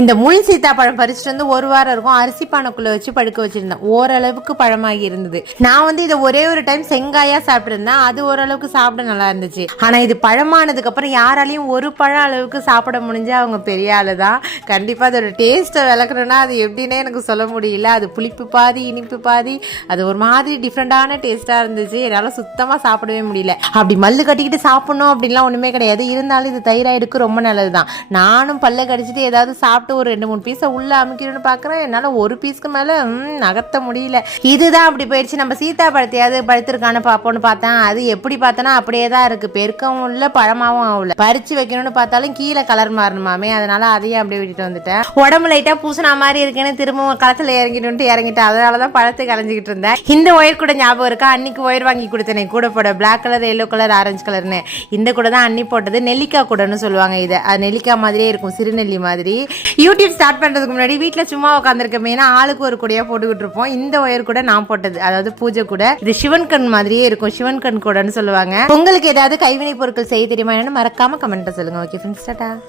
இந்த முள் சீத்தாப்பழம் பறிச்சுட்டு வந்து ஒரு வாரம் இருக்கும். அரிசி பானைக்குள்ளே வச்சு படுக்க வச்சுருந்தேன். ஓரளவுக்கு பழமாகி இருந்தது. நான் வந்து இதை ஒரே ஒரு டைம் செங்காயாக சாப்பிட்ருந்தேன் அது ஓரளவுக்கு சாப்பிட நல்லா இருந்துச்சு. ஆனால் இது பழமானதுக்கப்புறம் யாராலையும் ஒரு பழம் அளவுக்கு சாப்பிட முடிஞ்சா அவங்க பெரிய ஆளு தான் கண்டிப்பாக அதோட டேஸ்ட்டை விளக்கணும்னா அது எப்படின்னே எனக்கு சொல்ல முடியல. அது புளிப்பு பாதி இனிப்பு பாதி. அது ஒரு மாதிரி டிஃப்ரெண்ட்டான டேஸ்ட்டாக இருந்துச்சு. என்னால் சுத்தமாக சாப்பிடவே முடியல. அப்படி மல்லு கட்டிக்கிட்டு சாப்பிடணும் அப்படின்லாம் ஒன்றுமே கிடையாது. இருந்தாலும் இது தைராய்டுக்கு ரொம்ப நல்லது தான் நானும் பல்ல கடிச்சிட்டு ஏதாவது சாப்பிட்டு ஒரு ரெண்டு மூணு பீஸை உள்ளே அமுக்கணும்னு பார்க்குறேன் என்னால் ஒரு பீஸ்க்கு மேலே நகர்த்த முடியல. இதுதான் அப்படி போயிடுச்சு. நம்ம சீதா பழத்தையாவது பழுத்திருக்கான்னு பார்ப்போம்னு பார்த்தேன் அது எப்படி பார்த்தோன்னா அப்படியே தான் இருக்குது பெருக்கவும் இல்லை பழமாவும் ஆகல. பறித்து வைக்கணும்னு பார்த்தாலும் கீழே கலர் மாறணுமாமே. அதனால் அதையும் அப்படியே விட்டுட்டு வந்துட்டேன். உடம்பு லைட்டாக பூசினா மாதிரி இருக்குன்னு திரும்பவும் களத்தில் இறங்கிட்டு இறங்கிட்டேன். அதனால தான் பழத்தை கலைஞ்சிக்கிட்டு இருந்தேன். இந்த ஒயர் கூட ஞாபகம் இருக்கா? அன்னைக்கு ஒயர் வாங்கி கொடுத்தேனே. கூட போட black colour yellow colour orange கலர்னு இந்த கூட தான் அன்னி போட்டது. நெல்லிக்காய் கூடன்னு சொல்லுவாங்க இதை. அது நெல்லிக்காய் மாதிரியே இருக்கும். சிறுநெல்லி மாதிரி. யூடியூப் ஸ்டார்ட் பண்ணுறதுக்கு முன்னாடி வீட்டில் சும்மா உட்காந்துருக்கமே ஆளுக்கு ஒரு கூடையாக போட்டுக்கிட்டு இருப்போம் இந்த ஒயர் கூட நான் போட்டது. அதாவது பூஜை கூட. இது சிவன் கண் மாதிரியே இருக்கும். சிவன் கண் கூடன்னு சொல்லுவாங்க. உங்களுக்கு ஏதாவது கைவினை பொருட்கள் செய்ய தெரியுமா என்னன்னு மறக்காம கமெண்ட்டை சொல்லுங்க. Okay friends tata